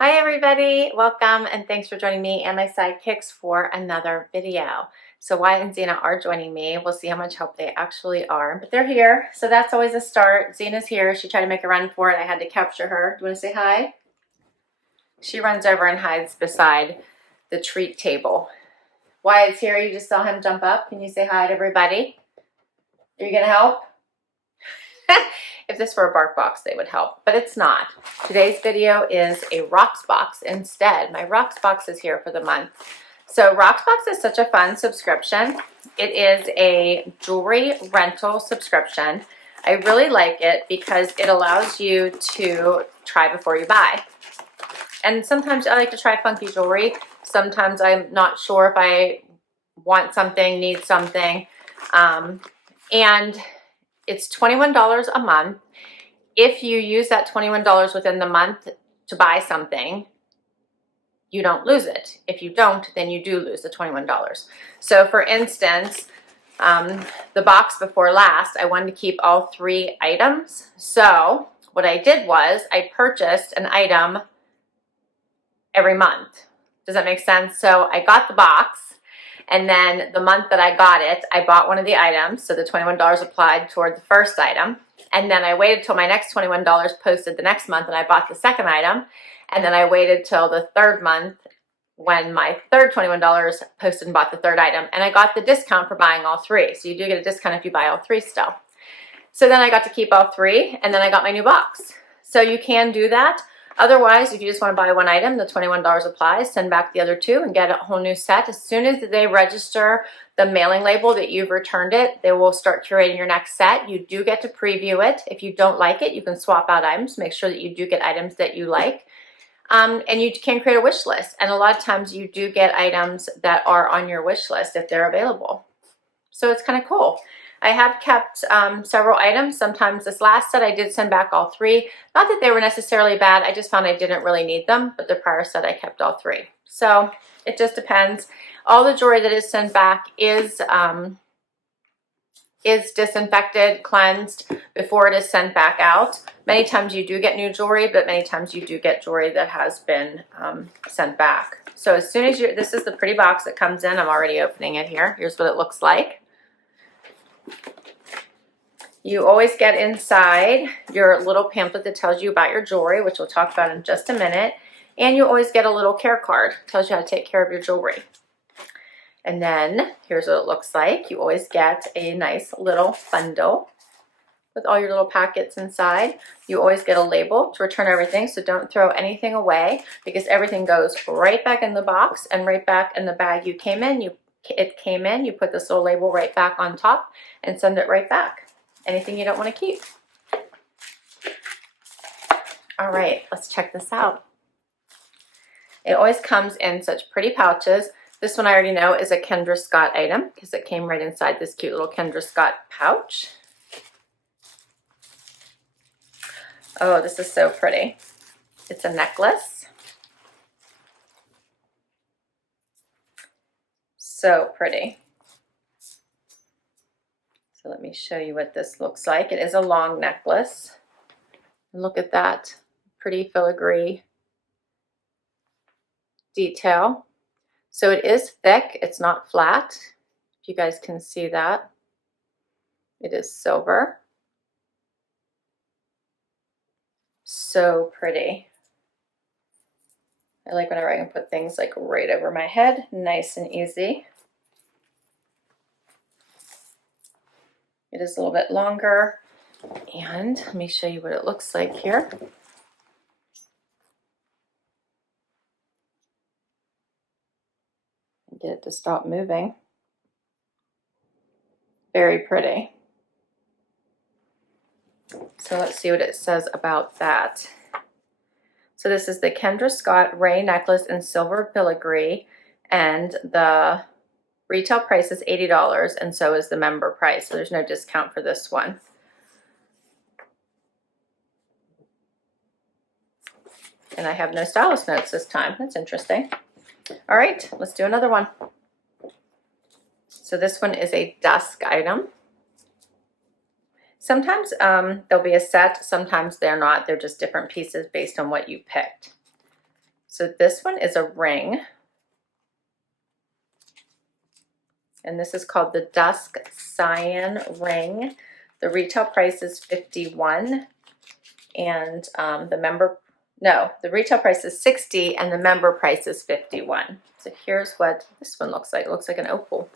Hi everybody, welcome and thanks for joining me and my sidekicks for another video. So Wyatt and Xena are joining me. We'll see how much help they actually are, but they're here. So that's always a start. Xena's here. She tried to make a run for it. I had to capture her. Do you want to say hi? She runs over and hides beside the treat table. Wyatt's here. You just saw him jump up. Can you say hi to everybody? Are you going to help? If this were a bark box, they would help, but it's not. Today's video is a Rocksbox instead. My Rocksbox is here for the month. So Rocksbox is such a fun subscription. It is a jewelry rental subscription. I really like it because it allows you to try before you buy. And sometimes I like to try funky jewelry. Sometimes I'm not sure if I want something, need something. And it's $21 a month. If you use that $21 within the month to buy something, you don't lose it. If you don't, then you do lose the $21. So for instance, the box before last, I wanted to keep all 3 items. So what I did was I purchased an item every month. Does that make sense? So I got the box, and then the month that I got it, I bought one of the items. So the $21 applied toward the first item. And then I waited till my next $21 posted the next month and I bought the second item. And then I waited till the third month when my third $21 posted and bought the third item. And I got the discount for buying all 3. So you do get a discount if you buy all 3 still. So then I got to keep all 3, and then I got my new box. So you can do that. Otherwise, if you just want to buy one item, the $21 applies, send back the other 2 and get a whole new set. As soon as they register the mailing label that you've returned it, they will start curating your next set. You do get to preview it. If you don't like it, you can swap out items. Make sure that you do get items that you like. And you can create a wish list. And a lot of times you do get items that are on your wish list if they're available. So it's kind of cool. I have kept several items. Sometimes this last set I did send back all 3. Not that they were necessarily bad. I just found I didn't really need them. But the prior set I kept all 3. So it just depends. All the jewelry that is sent back is disinfected, cleansed before it is sent back out. Many times you do get new jewelry, but many times you do get jewelry that has been sent back. So as soon as this is the pretty box that comes in. I'm already opening it here. Here's what it looks like. You always get inside your little pamphlet that tells you about your jewelry, which we'll talk about in just a minute. And you always get a little care card. It tells you how to take care of your jewelry. And then here's what it looks like. You always get a nice little bundle with all your little packets inside. You always get a label to return everything, so don't throw anything away because everything goes right back in the box and right back in the bag you came in. You put this little label right back on top and send it right back. Anything you don't want to keep. All right, let's check this out. It always comes in such pretty pouches. This one I already know is a Kendra Scott item because it came right inside this cute little Kendra Scott pouch. Oh, this is so pretty. It's a necklace. So pretty. So let me show you what this looks like. It is a long necklace. Look at that pretty filigree detail. So it is thick, it's not flat. If you guys can see that. It is silver. So pretty. I like whenever I can put things like right over my head, nice and easy. It is a little bit longer, and let me show you what it looks like here. Get it to stop moving. Very pretty. So let's see what it says about that. So this is the Kendra Scott Ray necklace in silver filigree, and the retail price is $80, and so is the member price. So there's no discount for this one. And I have no stylus notes this time. That's interesting. All right, let's do another one. So this one is a Dusk item. Sometimes there'll be a set, sometimes they're not. They're just different pieces based on what you picked. So this one is a ring. And this is called the Dusk Cyan ring. The retail price is $51, and the retail price is $60, and the member price is $51. So here's what this one looks like. It looks like an opal.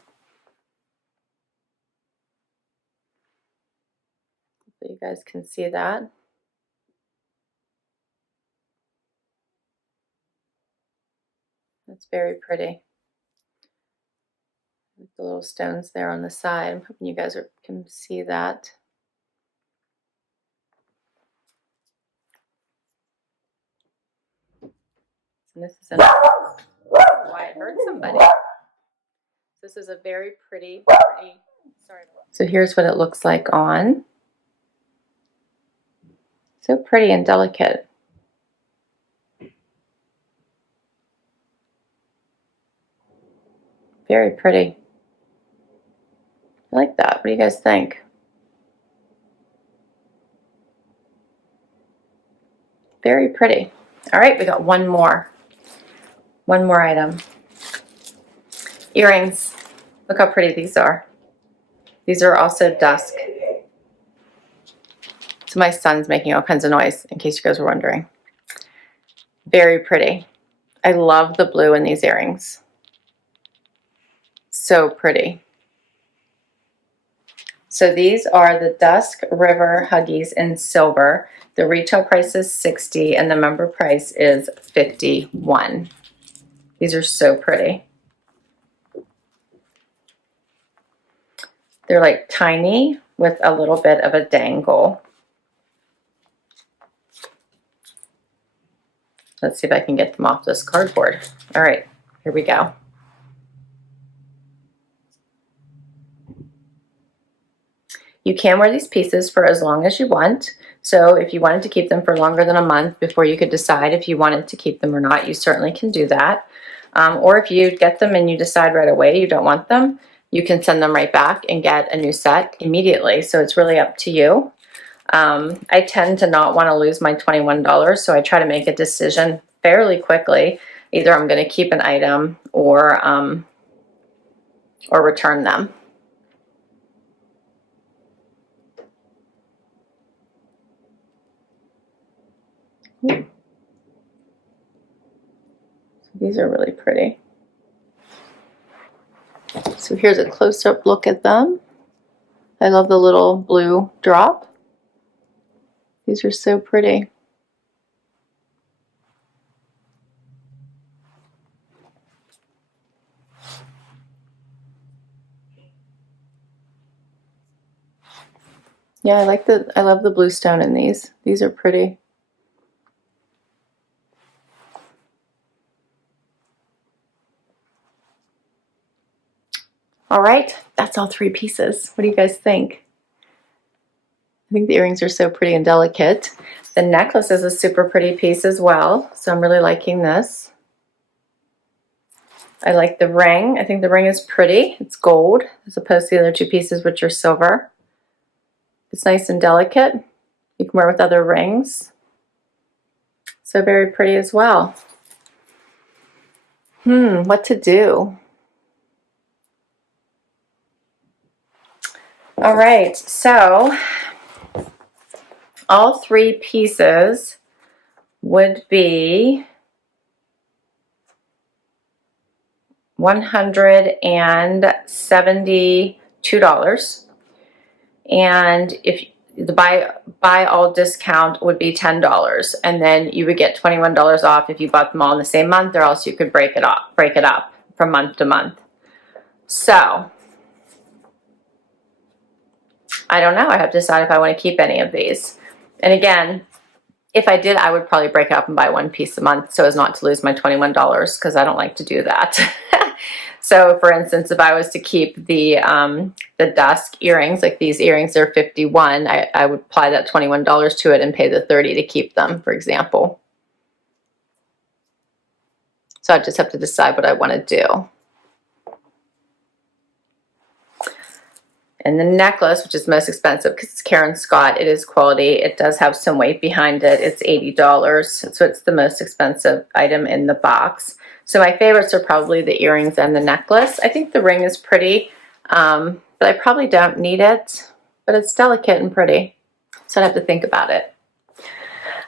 So you guys can see that. That's very pretty. With the little stones there on the side. I'm hoping you guys can see that. And this is why I heard somebody. This is a very pretty. Sorry. So here's what it looks like on. So pretty and delicate. Very pretty. I like that. What do you guys think? Very pretty. All right, we got one more item. Earrings. Look how pretty these are. These are also Dusk. So my son's making all kinds of noise, in case you guys were wondering. Very pretty. I love the blue in these earrings. So pretty. So these are the Dusk River Huggies in silver. The retail price is $60 and the member price is $51. These are so pretty. They're like tiny with a little bit of a dangle. Let's see if I can get them off this cardboard. All right, here we go. You can wear these pieces for as long as you want. So if you wanted to keep them for longer than a month before you could decide if you wanted to keep them or not, you certainly can do that. Or if you get them and you decide right away you don't want them, you can send them right back and get a new set immediately. So it's really up to you. I tend to not want to lose my $21, so I try to make a decision fairly quickly. Either I'm going to keep an item or return them. These are really pretty. So here's a close-up look at them. I love the little blue drop. These are so pretty. Yeah, I love the blue stone in these. These are pretty. All right, that's all 3 pieces. What do you guys think? I think the earrings are so pretty and delicate. The necklace is a super pretty piece as well, so I'm really liking this. I like the ring. I think the ring is pretty. It's gold as opposed to the other 2 pieces, which are silver. It's nice and delicate. You can wear with other rings. So very pretty as well. What to do? All right, so all 3 pieces would be $172. And if the buy all discount would be $10, and then you would get $21 off if you bought them all in the same month, or else you could break it up from month to month. So I don't know. I have to decide if I want to keep any of these. And again, if I did, I would probably break it up and buy 1 piece a month so as not to lose my $21, because I don't like to do that. So for instance, if I was to keep the Dusk earrings, like these earrings are $51, I would apply that $21 to it and pay the $30 to keep them, for example. So I just have to decide what I want to do. And the necklace, which is most expensive because it's Karen Scott, it is quality. It does have some weight behind it. It's $80, so it's the most expensive item in the box. So my favorites are probably the earrings and the necklace. I think the ring is pretty, but I probably don't need it, but it's delicate and pretty, so I'd have to think about it.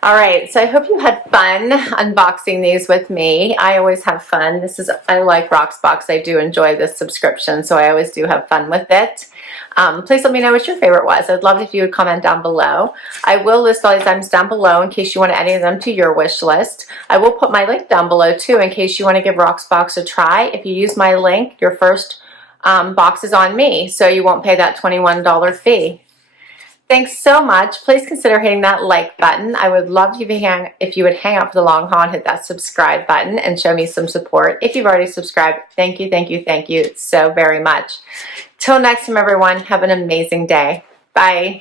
All right, so I hope you had fun unboxing these with me. I always have fun. I like Rocksbox. I do enjoy this subscription, so I always do have fun with it. Please let me know what your favorite was. I'd love it if you would comment down below. I will list all these items down below in case you want to add any of them to your wish list. I will put my link down below too in case you want to give Rocksbox a try. If you use my link, your first box is on me, so you won't pay that $21 fee. Thanks so much. Please consider hitting that like button. I would love if you would hang out for the long haul and hit that subscribe button and show me some support. If you've already subscribed, thank you, thank you, thank you so very much. Till next time, everyone, have an amazing day. Bye.